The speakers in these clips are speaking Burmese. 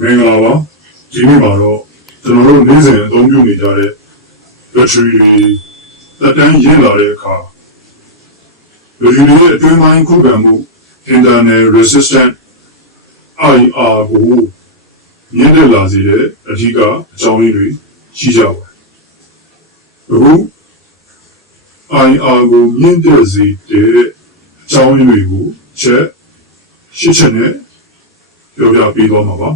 မင်္ဂလာပါဒီနေ့မှာတော့ကျွန်တော်တို့နေ့စဉ်အသုံးပြုနေကြတဲ့ battery တွေတက်တန်းရင်းလာတဲ့အခါ battery တွေရဲ့အတွင်းပိုင်းခုခံမှု internal resistant IR ကိုမြင့်တက်လာစေတဲ့အဓိကအကြောင်းရင်းတွေရှိကြပါတယ်အခု IR ကိုမြင့်တက်စေတဲ့အကြောင်းရင်းတွေကိုချက်ရှင်းနဲ့ပြောပြပေးသွားမှာပါ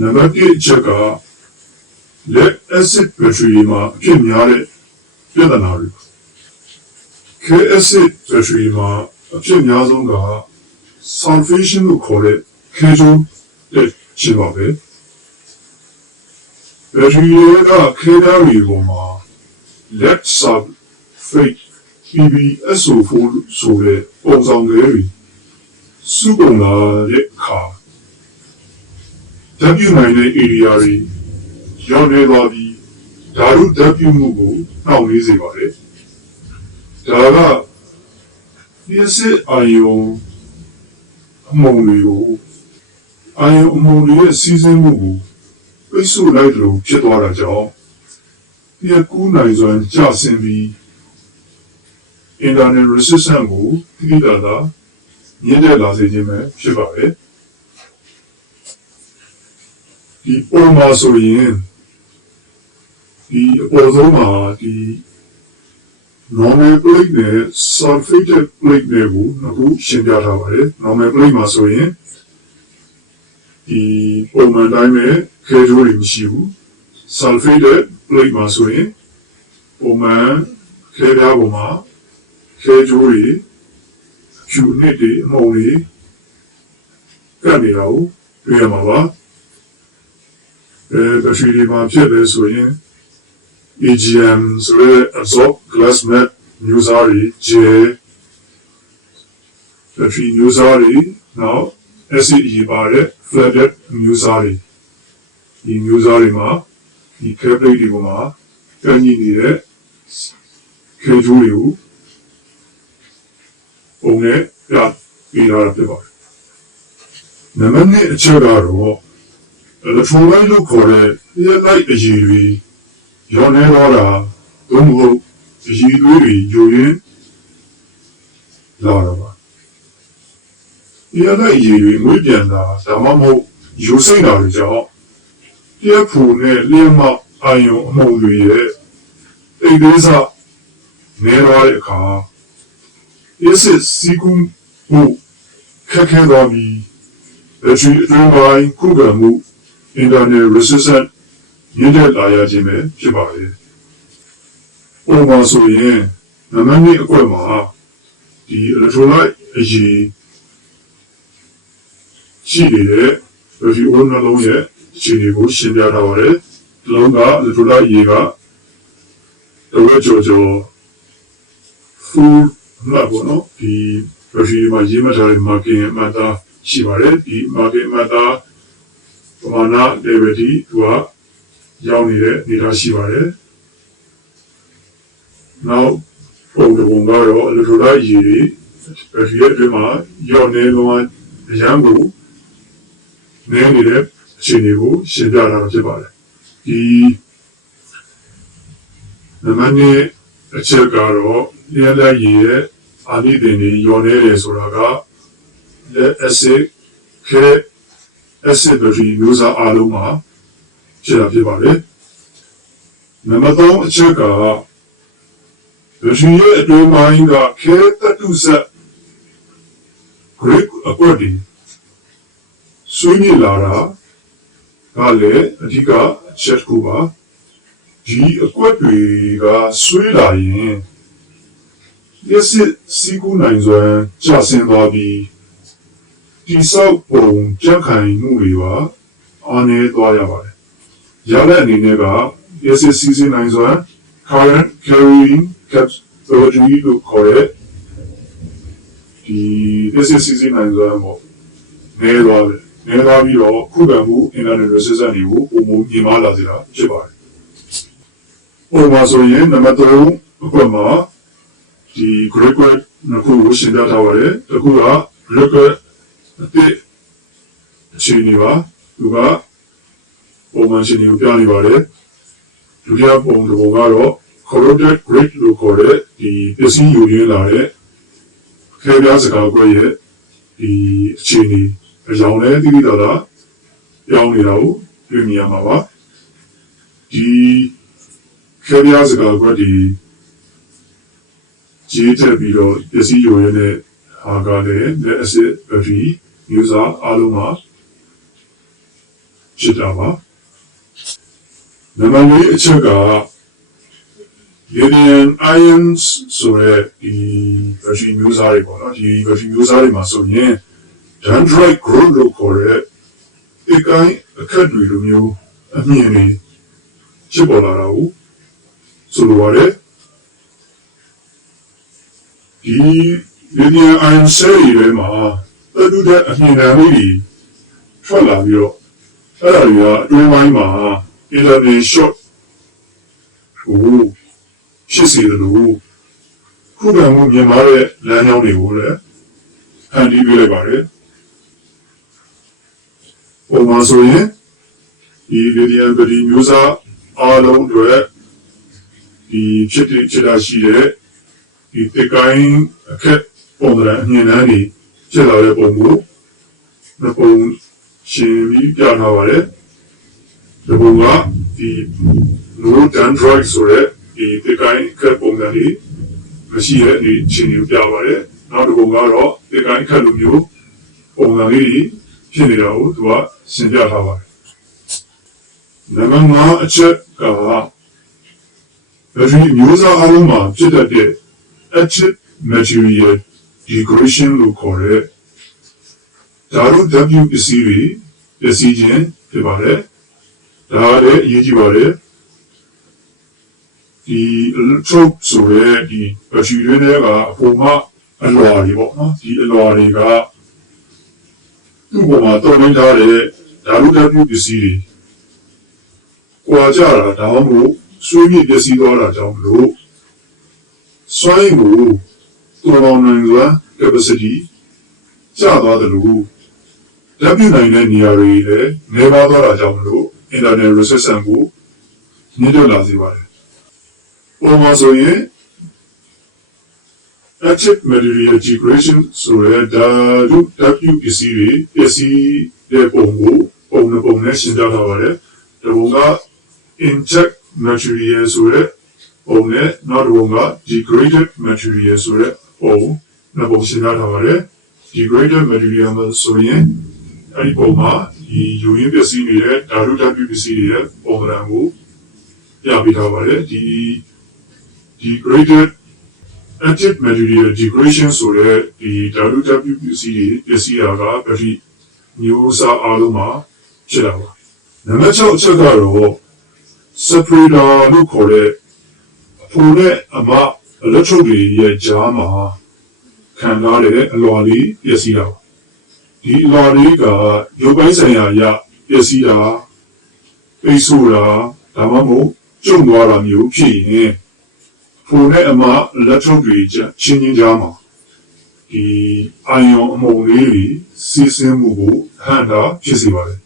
နံပါတ်1ချက်က lead acid battery မှာအဖြစ်များတဲ့ပြဿနာတွေ K acid battery မှာအဖြစ်များဆုံးက sulfation လို့ခေါ်တဲ့ခဲကျိုးတဲ့ခြင်းပါပဲ battery တွေကခဲဓာတ်တွေပေါ်မှာ lead sulfate PbSO4 ဆိုတဲ့ပုံစံတွေစုပုံလာတဲ့အခါဓာတ်ပြုနိုင်တဲ့ area တွေရောက်နေသွားပြီးဓာတုဓာတ်ပြုမှုကိုနှောင့်နှေးစေပါတယ်ဒါကဒီစစ်အာယုံအမုံတွေကိုအာယုံအမုံတွေရဲ့စီးဆင်းမှုကိုပိတ်ဆို့လိုက်လို့ဖြစ်သွားတာကြောင့်ဒီကူးနိုင်စွမ်းကျဆင်းပြီး internal resistance ကိုတိတိကျကျမြင့်တက်လာစေခြင်းပဲဖြစ်ပါတယ်ဒီပုံမှာဆိုရင်ဒီအပေါ်ဆုံးမှာဒီ normal plate နဲ့ sulfated plate တွေကိုအခုရှင်းပြထားပါတယ် normal plate မှာဆိုရင်ဒီပုံမှန်တိုင်းပဲခဲကြိုးတွေမရှိဘူး sulfated plate မှာဆိုရင်ပုံမှန်ခဲပြားပေါ်မှာခဲကြိုးတွေဖြူနစ်တွေအမုံတွေကပ်နေတာကိုတွေ့ရမှာပါbattery တွေမှာဖြစ်တယ်ဆိုရင် AGM ဆိုတဲ့ absorb glass mat မျိုးစားတွေ gel battery မျိုးစားတွေနောက် acid ပါတဲ့ flathead မျိုးစားတွေဒီမျိုးစားတွေမှာဒီ plate တွေပေါ်မှာကပ်ညီနေတဲ့ခဲကြိုးတွေကိုပုံနဲ့ပြပေးထားတာဖြစ်ပါတယ်နံပါတ်2အချက်ကတော့ electrolyte လို့ခေါ်တဲ့ electrolyte အရည်တွေရောနေတော့တာသို့မဟုတ်အရည်သွေးတွေယိုရင်းလာတော့ပါ electrolyte အရည်တွေငွေ့ပြန်တာဒါမှမဟုတ်ယိုစိမ့်တာတွေကြောင့်ပြက်ဖူနဲ့လျှက်မောက်အာယုံအမှုန်တွေရဲ့အိတ်သေးစားနေတော့တဲ့အခါacid စီးကူးမှုခက်ခဲတော့ပြီး battery အတွင်းပိုင်းခုခံမှု internal resistance မြင့်တက်လာရခြင်းပဲဖြစ်ပါတယ်။ပုံမှန်ဆိုရင်နံပါတ်2အကွက်မှာဒီ electrolyte အရည်ရှိနေတဲ့ battery နှလုံးရဲ့အခြေအနေကိုရှင်းပြထားပါတယ်။ဒီလုံးက electrolyte အရည်ကတဝက်ကျော် full လာပေါ့နော်ဒီ battery မှာရေးမှတ်ထားတဲ့ marking အမှတ်သားရှိပါတယ်ဒီ marking အမှတ်သားပမာဏ level ဒီသူကရောက်နေတဲ့အနေအထားရှိပါတယ်နောက်ပုံကတော့ electrolyte ရည်တွေ battery ရဲ့အတွင်းမှာရောက်နေလုံးအရန်ကိုနေနေတဲ့အခြေအနေကိုရှင်းပြတာဖြစ်ပါတယ်ဒီနံပါတ်2အချက်ကတော့လျှက်လက်ရည်ရဲ့အာနိသင်တွေရောနေတယ်ဆိုတာက lead acid K acid battery မျိုးစားအားလုံးမှာဖြစ်တာဖြစ်ပါတယ်နံပါတ်3အချက်က battery ရဲ့အတွင်းပိုင်းက K သတ္တုစက် grade အကွက်တွေဆွေးမြေ့လာတာကလည်းအဓိကအချက်တစ်ခုပါဒီအကွက်တွေကဆွေးလာရင်acid စီးကူးနိုင်စွမ်းကျဆင်းသွားပြီးဒီဆောက်ပုံကြက်ခိုင်မှုတွေပါအားနည်းသွားရပါတယ်။ရတဲ့အနေနဲ့က acid စီးဆင်းနိုင်စွမ်း current carrying capacity လို့ခေါ်တဲ့ဒီ acid စီးဆင်းနိုင်စွမ်းပေါ့နည်းသွားတယ်။နည်းသွားပြီးတော့ခုခံမှု internal resistance တွေကိုပုံမှန်မြင်မာလာစေတာဖြစ်ပါတယ်။ပုံမှန်ဆိုရင်နံပါတ်3အကွက်မှာဒီ grade နှစ်ခုကိုရှင်းပြထားပါတယ်။တစ်ခုက grade အတစ် အခြေအနေပါသူကပုံမှန်အခြေအနေကိုပြနေပါတယ်ဒုတိယပုံတစ်ပုံကတော့ corroded grade လို့ခေါ်တဲ့ဒီပစ္စည်းယူရင်းလာတဲ့ခဲပြားစကားကွက်ရဲ့ဒီအခြေအနေအကြောင်းနဲ့တိတိကျကျပြောင်းနေတာကိုတွေ့မြင်ရမှာပါဒီခဲပြားစကားကွက်ဒီကြီးတက်ပြီးတော့ပစ္စည်းယူရင်းတဲ့ဟာကလည်း lead acid battery မျိုးစားအားလုံးမှာဖြစ်တာပါနံပါတ်၄အချက်က lithium ions ဆိုတဲ့ဒီ battery မျိုးစားတွေပေါ့နော်ဒီ battery မျိုးစားတွေမှာဆိုရင် dendrite growth လို့ခေါ်တဲ့ဒီကိုင်းအခက်တွေလိုမျိုးအမြင်တွေဖြစ်ပေါ်လာတာကိုဆိုလိုပါတယ်ဒီ lithium ion cell တွေမှာတူတဲ့အမြင်တမ်းလေးတွေထွက်လာပြီးတော့အဲ့ဒါတွေကအတွင်းပိုင်းမှာ electron shock ကိုဖြစ်စေတယ်လို့ခုခံမှုမြင်မာတဲ့လမ်းကြောင်းတွေကိုလည်းဖန်တီးပေးလိုက်ပါတယ်။ပုံမှန်ဆိုရင်ဒီ lithium battery မျိုးစားအားလုံးတွေဒီဖြစ်တာရှိတဲ့ဒီတစ်ကိုင်းအခက်ပုံစံအမြင်တမ်းတွေဖြစ်လာတဲ့ပုံကိုနှစ်ပုံရှင်းပြီးပြထားပါတယ်။ဒီပုံကဒီ no dendrite ဆိုတဲ့ဒီတစ်ကိုင်းအခက်ပုံစံတွေမရှိတဲ့ဒီရှင်းပြပါတယ်။နောက်တစ်ပုံကတော့တစ်ကိုင်းအခက်လိုမျိုးပုံစံလေးဖြစ်နေတာကိုသူကရှင်းပြထားပါတယ်။နံပါတ်5အချက်ကbattery မျိုးစားအားလုံးမှာဖြစ်တတ်တဲ့ acid material degradation လို့ခေါ်တဲ့ဓာတ်ဓာတ်ပစ္စည်းတွေပျက်စီးခြင်းဖြစ်ပါတယ်။ဒါလည်းအရေးကြီးပါတယ်။ဒီ electrode ဆိုတဲ့ဒီ battery တွေနဲ့ကအပေါ်မှာအလွှာတွေပေါ့နော်ဒီအလွှာတွေကသူ့ပေါ်မှာတုံ့ပြန်ထားတဲ့ဓာတ်ဓာတ်ပစ္စည်းတွေကွာကြတာဒါမှမဟုတ်ဆွေးမြေ့ပျက်စီးသွားတာကြောင့်မလို့စွမ်းရည်ကိုတော်တော်နိုင်စွာ capacity ကျသွားတယ်လို့ဓာတ်ပြုနိုင်တဲ့နေရာတွေလည်းနေပါသွားတာကြောင့်မလို့ internal resistance ကိုမြင့်တက်လာစေပါတယ်။ပုံမှန်ဆိုရင် acid material degradation ဆိုတဲ့ဓာတ်ပြုပစ္စည်းတွေပျက်စီးတဲ့ပုံကိုပုံနဲ့ရှင်းပြထားပါတယ်။ဒီပုံက intact material ဆိုတဲ့ပုံနဲ့နောက်တစ်ပုံက degraded material ဆိုတဲ့ပုံနှစ်ပုံရှင်းပြထားပါတယ်။ degraded material ဆိုရင်အဲဒီပုံမှာဒီယူရင်းပစ္စည်းတွေရဲ့ဓာတ်ပစ္စည်းတွေရဲ့ပုံစံကိုပြပေးထားပါတယ်။ဒီ degraded acid material degradation ဆိုတဲ့ဒီဓာတ်ပစ္စည်းတွေပစ္စည်းတာကဘယ်ဒီမျိုးစားအားလုံးမှာဖြစ်တာပါ။နံပါတ်6အချက်ကတော့ separator လို့ခေါ်တဲ့အဖိုနဲ့အမ electrode တွေရဲ့ကြားမှာခံထားတဲ့အလွှာလေးပျက်စီးတာပါဒီအလွှာလေးကရုပ်ပိုင်းဆိုင်ရာအရပျက်စီးတာပိတ်ဆို့တာဒါမှမဟုတ်ကျုံသွားတာမျိုးဖြစ်ရင်ဖိုနဲ့အမ electrode တွေချင်းကြားမှာဒီအာယွန်အမုံလေးတွေစီးဆင်းမှုကိုဟန်တာဖြစ်စေပါတယ်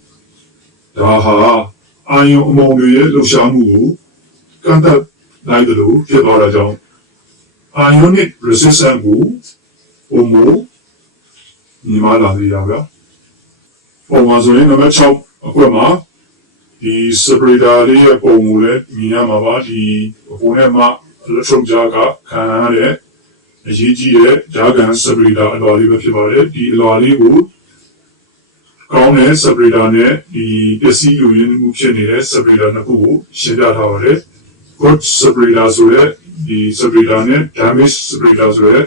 ဒါဟာအာယုံအမုံတွေရဲ့လှုပ်ရှားမှုကိုကန့်သတ်နိုင်တယ်လို့ဖြစ်သွားတာကြောင့် ionic resistance ကိုပုံမညီမလာစေရပါပုံမှာဆိုရင်နံပါတ်6အကွက်မှာဒီ separator လေးရဲ့ပုံကိုလည်းမြင်ရမှာပါဒီပုံနဲ့မှ electrode ကြားကခံရတဲ့အရေးကြီးတဲ့ဂျာကန် separator အလွှာလေးပဲဖြစ်ပါတယ်ဒီအလွှာလေးကိုကောင်းတဲ့ separator နဲ့ဒီပစ္စည်းယူရင်းမှုဖြစ်နေတဲ့ separator နှစ်ခုကိုရှင်းပြထားပါတယ် good separator ဆိုတဲ့ဒီ separator နဲ့ damage separator ဆိုတဲ့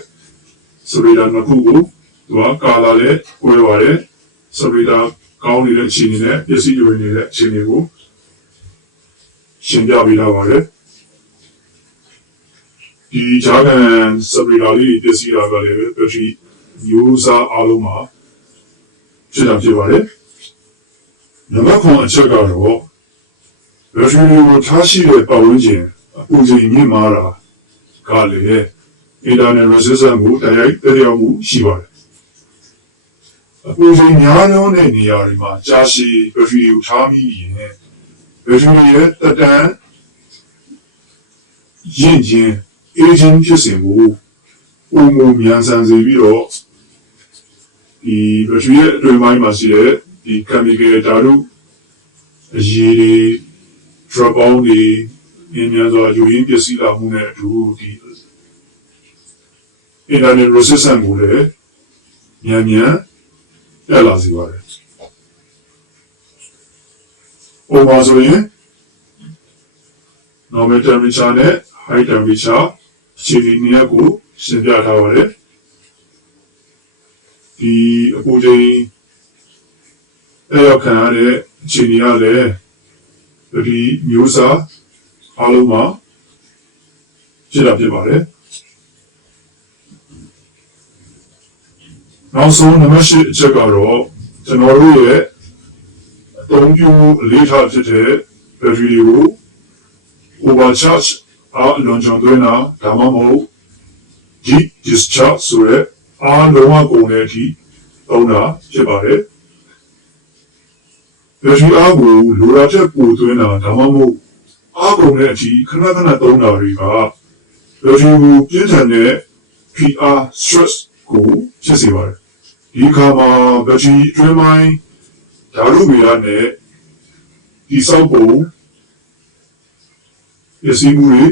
separator နှစ်ခုကိုသူကကာလာနဲ့ကွဲပါတယ် separator ကောင်းနေတဲ့အခြေအနေနဲ့ပစ္စည်းယူရင်းနေတဲ့အခြေအနေကိုရှင်းပြပေးထားပါတယ်ဒီဂျာကန် separator လေးပစ္စည်းတာကလည်း battery မျိုးစားအားလုံးမှာဖြစ်တာဖြစ်ပါတယ်။နံပါတ်9အချက်ကတော့ battery ကိုထားရှိတဲ့ပတ်ဝန်းကျင်အပူချိန်မြင့်မားတာကလည်း internal resistance ကိုတိုက်ရိုက်သက်ရောက်မှုရှိပါတယ်။ အပူချိန်များလွန်းတဲ့နေရာတွေမှာကြာရှည်ဘက်ထရီကိုထားပြီးရင်ဘက်ထရီရဲ့တက်တန်းရင့်ခြင်းအေးခြင်းဖြစ်စဉ်ကိုပုံမှန်မြန်ဆန်စေပြီးတော့ဒီဘက်ထရီရဲ့အတွင်းပိုင်းမှာရှိတဲ့ဒီ chemical ဓာတုအရည်တွေ drop on တွေမြန်စွာယူရင်းပစ္စည်းလာမှုနဲ့အတူဒီ internet resistance ကိုလည်းမြန်တက်လာစေပါတယ်။ပုံမှန်ဆိုရင် normal temperature နဲ့ high temperature အခြေအနေနှစ်ခုရှင်းပြထားပါတယ်။ဒီအပူချိန်ရောက်ခံရတဲ့အခြေအနေကလည်းဒီမျိုးစားအားလုံးမှာဖြစ်တာဖြစ်ပါတယ်။နောက်ဆုံးနံပါတ် 8 အချက်ကတော့ကျွန်တော်တို့ရဲ့အသုံးပြုအလေးထားဖြစ်တဲ့ဘက်ထရီတွေကို overcharge အားလွန်ကျွံသွင်းတာဒါမှမဟုတ် deep discharge ဆိုတဲ့အားလုံးဝကုန်တဲ့အထိသုံးတာဖြစ်ပါတယ်။ဘက်ထရီအားကိုလိုရာထက်ပိုသွင်းတာဒါမှမဟုတ်အားကုန်တဲ့အထိခဏသုံးတာတွေကဘက်ထရီကိုပြင်းထန်တဲ့ PR stress ကိုဖြစ်စေပါတယ်။ဒီခါမှာဘက်ထရီအတွင်းပိုင်းဓာတုဗေဒနဲ့ဒီစောက်ပုံပစ္စည်းမှုတွေ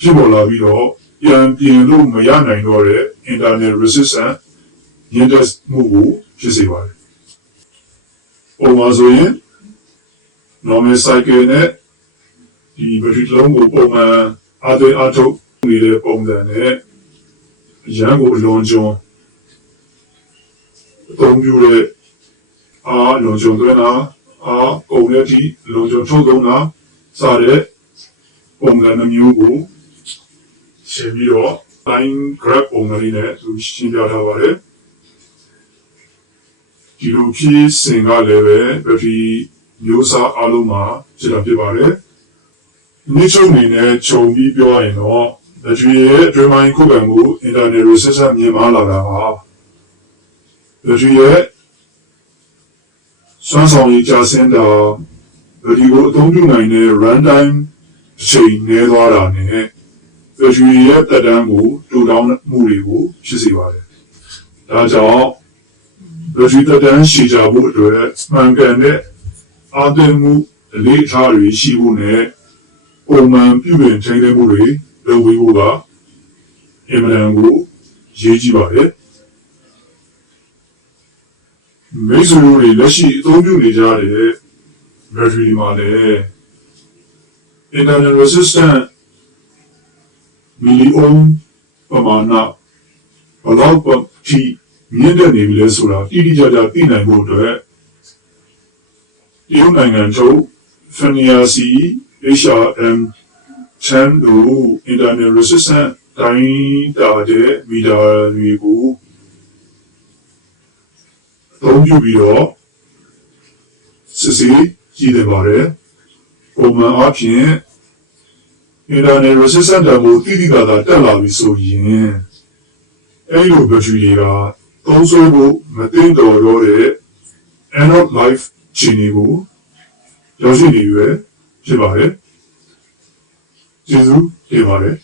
ဖြစ်ပေါ်လာပြီးတော့ပြန်ပြင်လို့မရနိုင်တော့တဲ့ internal resistance ညှိတဲ့မှုကိုဖြစ်စေပါတယ်။ပုံမှန်ဆိုရင် normal cycle နဲ့ဒီဘက်ထရီလုံးကိုပုံမှန်အားသွင်းအားထုတ်နေတဲ့ပုံစံနဲ့ရန်ကိုအလွန်ကျွံအသုံးပြုတဲ့အားလွန်ကျွံသွင်းတာအားကုန်တဲ့အထိလွန်ကျွံထုတ်သုံးတာစတဲ့ပုံစံမျိုးကိုရှင်းပြီးတော့ line graph ပုံစံလေးနဲ့သူရှင်းပြထားပါတယ်ဒီလိုဖြစ်စဉ်ကလည်းပဲဘက်ထရီမျိုးစားအားလုံးမှာဖြစ်တာဖြစ်ပါတယ်နိချုံအနေနဲ့ခြုံပြီးပြောရရင်တော့ဘက်ထရီရဲ့အတွင်းပိုင်းခုခံမှု internal resistance မြင့်မားလာတာပါဘက်ထရီရဲ့စွမ်းဆောင်ရည်ကျဆင်းတာဘက်ထရီကိုအသုံးပြုနိုင်တဲ့ runtime အချိန်နည်းသွားတာနဲ့ဘက်ထရီရဲ့တက်တန်းကိုတိုးတောင်းမှုတွေကိုဖြစ်စေပါတယ်။ဒါကြောင့်ဘက်ထရီတက်တန်းရှည်ကြဖို့အတွက်မှန်ကန်တဲ့အားသွင်းမှုအလေးထားတွေရှိဖို့နဲ့ပုံမှန်ပြုပြင်ထိန်းသိမ်းမှုတွေလုပ်ပြီးဖို့ကအင်မတန်ကိုရေးကြည့်ပါတယ်။မိတ်ဆွေတို့တွေလက်ရှိအသုံးပြုနေကြတဲ့ဘက်ထရီမှာလည်း internal resistance မီလီအုံးပမာဏဘလောက်ပတိမြင့်တဲ့နေပြီလဲဆိုတာတိတိကျကျသိနိုင်ဖို့အတွက်တရုတ်နိုင်ငံထုတ် Fania C HRM 10တို့ internal resistance တိုင်းတာတဲ့မီတာတွေကိုအသုံးပြုပြီးတော့စစ်ဆေးကြည့်နေပါတယ်ပုံမှန်အားဖြင့် internal resistance တမို့တိတိကျကျတက်လာပြီဆိုရင်အဲ့လိုဘက်ထရီတွေကသုံးစွဲဖို့မသင့်တော်တော့တဲ့ end of life ခြေနေကိုရောက်ရှိနေပြီပဲဖြစ်ပါတယ်ကျေးဇူးတင်ပါတယ်